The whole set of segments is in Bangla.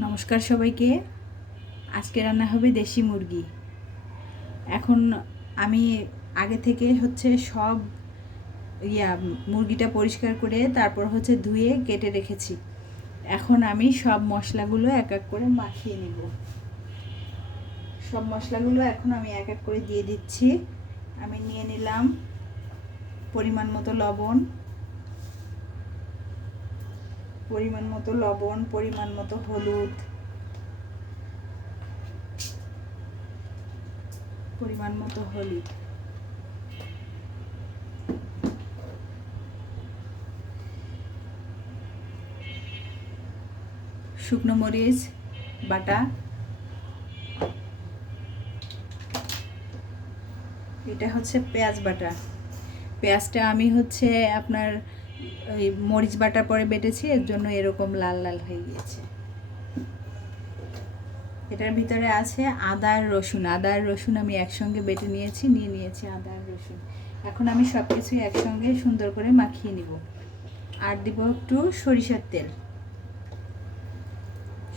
নমস্কার সবাইকে। আজকে রান্না হবে দেশি মুরগি। এখন আমি আগে থেকে সব মুরগিটা পরিষ্কার করে তারপর ধুয়ে কেটে রেখেছি। এখন আমি সব মশলাগুলো এক এক করে মাখিয়ে নিব। সব মশলাগুলো এখন আমি এক এক করে দিয়ে দিচ্ছি। আমি নিয়ে নিলাম পরিমাণ মতো লবণ, পরিমাণ মতো হলুদ, পরিমাণ মতো হলুদ, শুকনো মরিচ বাটা, এটা পেঁয়াজ বাটা। পেঁয়াজটা আমি আপনার ওই মরিচ বাটার পরে বেটেছি, এর জন্য এরকম লাল লাল হয়ে গিয়েছে। এটার ভিতরে আছে আদা আর রসুন আমি একসঙ্গে বেটে নিয়েছি আদা আর রসুন। এখন আমি সব কিছু একসঙ্গে সুন্দর করে মাখিয়ে নিব। আর দিব একটু সরিষার তেল।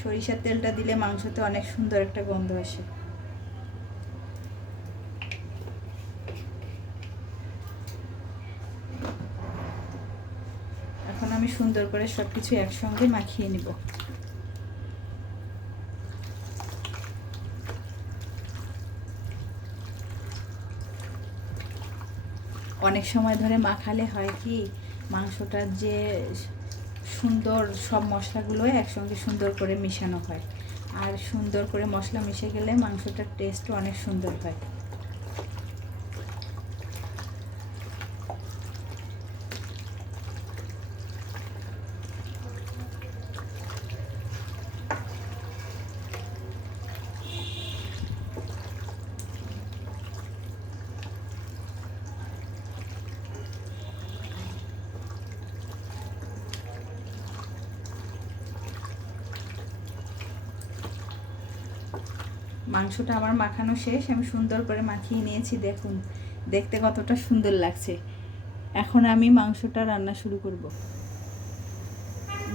সরিষার তেলটা দিলে মাংসতে অনেক সুন্দর একটা গন্ধ আসে। এখন আমি সুন্দর করে সব কিছু একসঙ্গে মাখিয়ে নিব। অনেক সময় ধরে মাখালে হয় কি, মাংসটার যে সুন্দর সব মশলাগুলো একসঙ্গে সুন্দর করে মিশানো হয়, আর সুন্দর করে মশলা মিশে গেলে মাংসটার টেস্টও অনেক সুন্দর হয়। মাংসটা আমার মাখানো শেষ, আমি সুন্দর করে মাখিয়ে নিয়েছি। দেখুন দেখতে কতটা সুন্দর লাগছে। এখন আমি মাংসটা রান্না শুরু করব।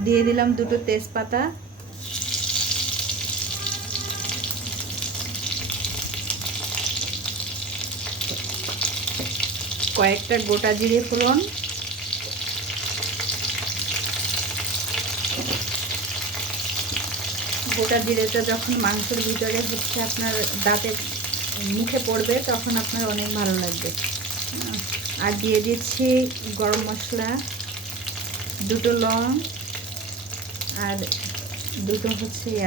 দিয়ে দিলাম দুটো তেজপাতা, কয়েকটা গোটা জিরে ফোড়ন, গোটা জিরেটা যখন মাংসের ভিতরে আপনার দাঁতে মুখে পড়বে তখন আপনার অনেক ভালো লাগবে। আর দিয়ে দিচ্ছি গরম মশলা, দুটো লং আর দুটো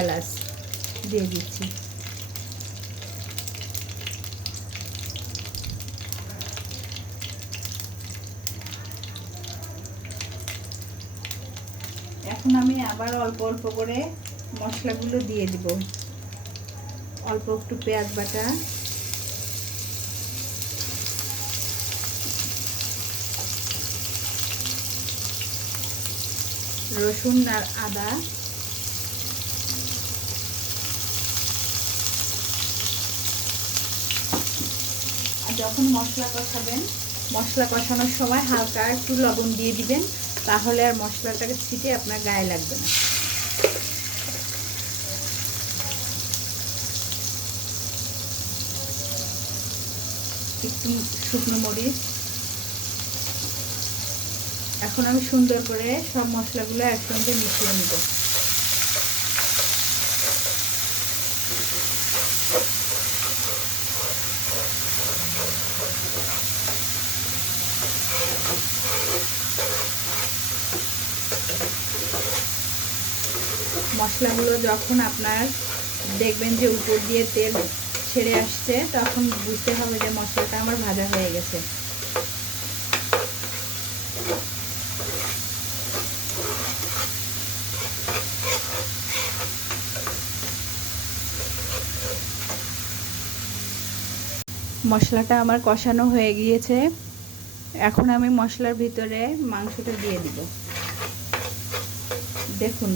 এলাচ দিয়ে দিচ্ছি। এখন আমি আবার অল্প অল্প করে মশলাগুলো দিয়ে দিব। অল্প একটু পেঁয়াজ বাটা, রসুন আর আদা, আর যখন মশলা কষাবেন, মশলা কষানোর সময় হালকা একটু লবণ দিয়ে দিবেন, তাহলে আর মশলাটাকে ছিটে আপনার গায়ে লাগবে না। একটু শুকনো মরিচ। এখন আমি সুন্দর করে সব মশলাগুলো একসঙ্গে মিশিয়ে নেব। মশলাগুলো যখন আপনার দেখবেন যে উপর দিয়ে তেল ছেড়ে আসছে, তখন বুঝতে হবে যে মশলাটা আমার ভাজা হয়ে গেছে। মশলাটা আমার কষানো হয়ে গিয়েছে। এখন আমি মশলার ভিতরে মাংসটা দিয়ে দিব। দেখুন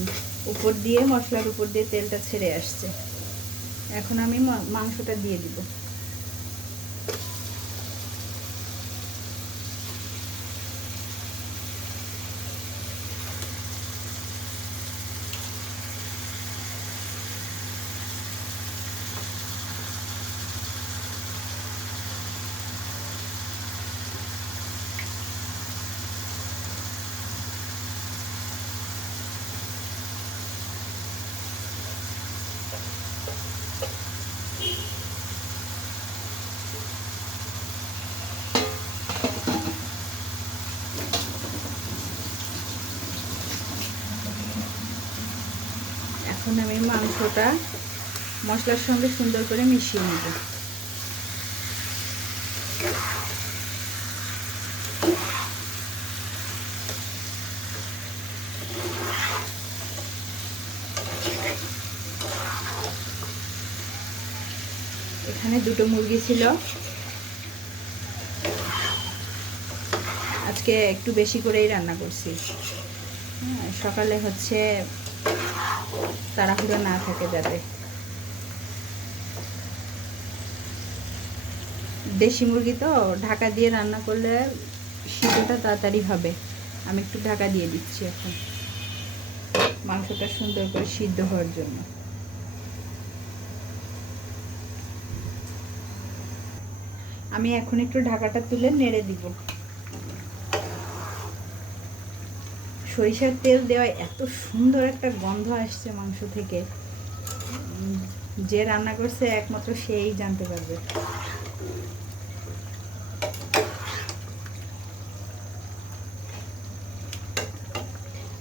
মশলার উপর দিয়ে তেলটা ছেড়ে আসছে। এখন আমি মাংসটা দিয়ে দিব। এখন আমি মাংসটা মশলার সঙ্গে সুন্দর করে মিশিয়ে নেব। এখানে দুটো মুরগি ছিল, আজকে একটু বেশি করেই রান্না করছি। সকালে হচ্ছে তাড়াহুড়ো না থাকে যাতে। দেশি মুরগি তো ঢাকা দিয়ে রান্না করলে সিদ্ধটা তাড়াতাড়ি হবে। আমি একটু ঢাকা দিয়ে দিচ্ছি এখন মাংসটা সুন্দর করে সিদ্ধ হওয়ার জন্য। আমি এখন একটু ঢাকাটা তুলে নেড়ে দিব। সরিষার তেল দেওয়া এত সুন্দর একটা গন্ধ আসছে মাংস থেকে, যে রান্না করছে একমাত্র সেই জানতে পারবে।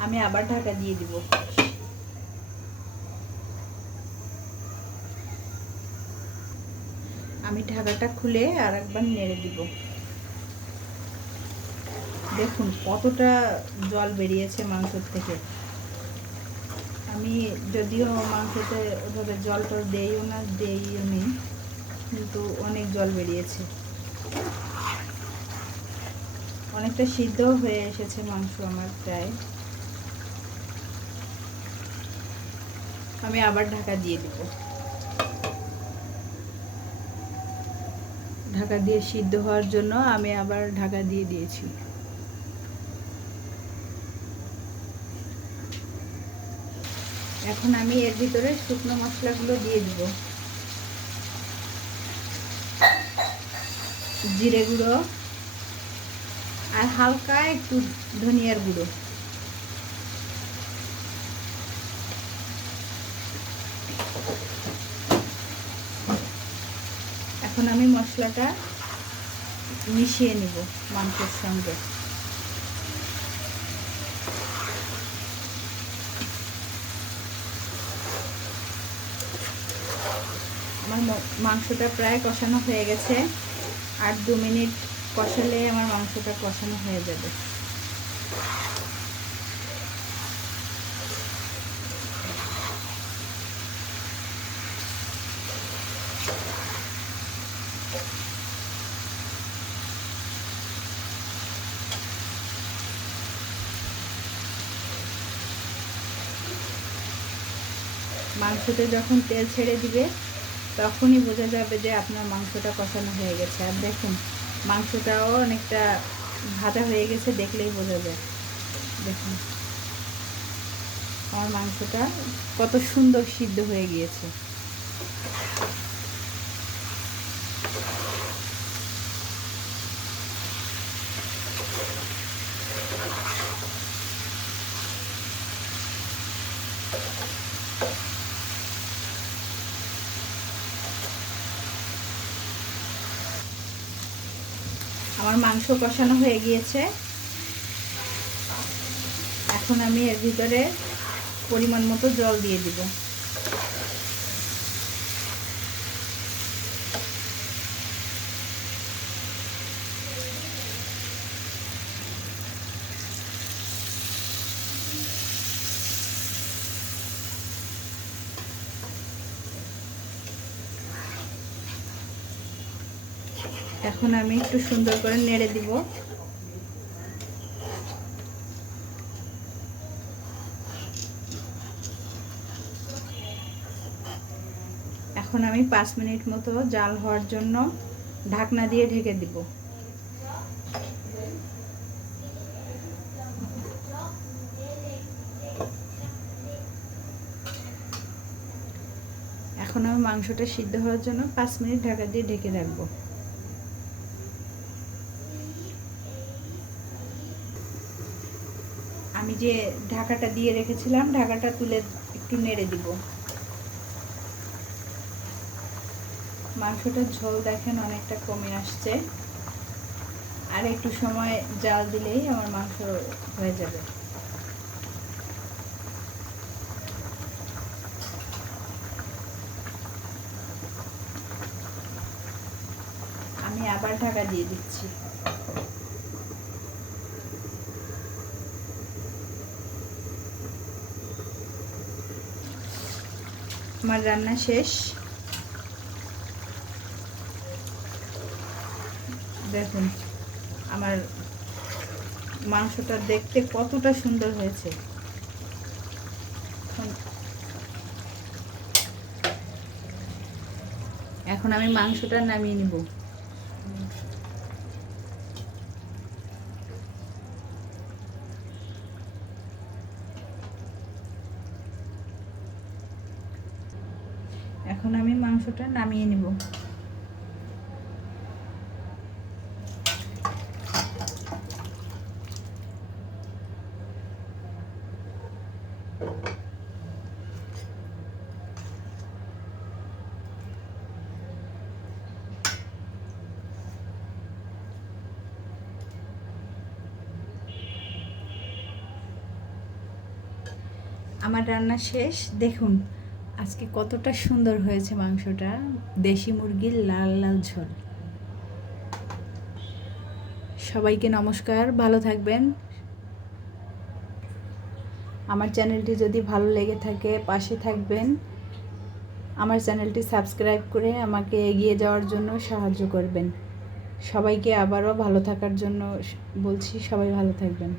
আমি আবার ঢাকা দিয়ে দিব। আমি ঢাকাটা খুলে আর একবার নেড়ে দিব। দেখুন কতটা জল বেরিয়েছে মাংসের থেকে। আমি যদিও মাংসতে ওভাবে জল টল দেইও না, দেইও নি, কিন্তু অনেক জল বেরিয়েছে। অনেকটা সিদ্ধ হয়ে এসেছে মাংস আমার প্রায়। আমি আবার ঢাকা দিয়ে দিব। ঢাকা দিয়ে সিদ্ধ হওয়ার জন্য আমি আবার ঢাকা দিয়ে দিয়েছি। এখন আমি এর ভিতরে শুকনো মশলাগুলো দিয়ে দিব। জিরে গুঁড়ো আর হালকা একটু ধনিয়ার গুঁড়ো। এখন আমি মশলাটা মিশিয়ে নিব মাংসের সঙ্গে। আমার মাংসটা প্রায় কষানো হয়ে গেছে, আর 2 মিনিট কষালে আমার মাংসটা কষানো হয়ে যাবে। মাংসতে যখন তেল ছেড়ে দিবে তখনই বোঝা যাবে যে আপনার মাংসটা কষানো হয়ে গেছে। আর দেখুন মাংসটাও অনেকটা ভাজা হয়ে গেছে, দেখলেই বোঝা যায়। দেখুন আমার মাংসটা কত সুন্দর সিদ্ধ হয়ে গিয়েছে। আমার মাংস কষানো হয়ে গিয়েছে। এখন আমি এর ভিতরে পরিমাণ মতো জল দিয়ে দিব। এখন আমি একটু সুন্দর করে নেড়ে দিব। এখন আমি 5 মিনিট মতো জাল হওয়ার জন্য ঢাকনা দিয়ে ঢেকে দিব। এখন আমি মাংসটা সিদ্ধ হওয়ার জন্য 5 মিনিট ঢাকা দিয়ে ঢেকে রাখবো। আমি যে ঢাকাটা দিয়ে রেখেছিলাম, ঢাকাটা তুলে একটু নেড়ে দিব। মাংসটার ঝোল দেখেন অনেকটা কমে আসছে, আর একটু সময় জাল দিলেই আমার মাংস হয়ে যাবে। এবার ঢাকা দিয়ে দিচ্ছি। আমার রান্না শেষ। দেখুন আমার মাংসটা দেখতে কতটা সুন্দর হয়েছে। এখন আমি মাংসটা নামিয়ে নিব। এখন আমি মাংসটা নামিয়ে নিব। আমার রান্না শেষ। দেখুন আজকে কতটা সুন্দর হয়েছে মাংসটা, দেশি মুরগির লাল লাল ঝোল। সবাইকে নমস্কার, ভালো থাকবেন। আমার চ্যানেলটি যদি ভালো লেগে থাকে পাশে থাকবেন। আমার চ্যানেলটি সাবস্ক্রাইব করে আমাকে এগিয়ে যাওয়ার জন্য সাহায্য করবেন। সবাইকে আবারও ভালো থাকার জন্য বলছি, সবাই ভালো থাকবেন।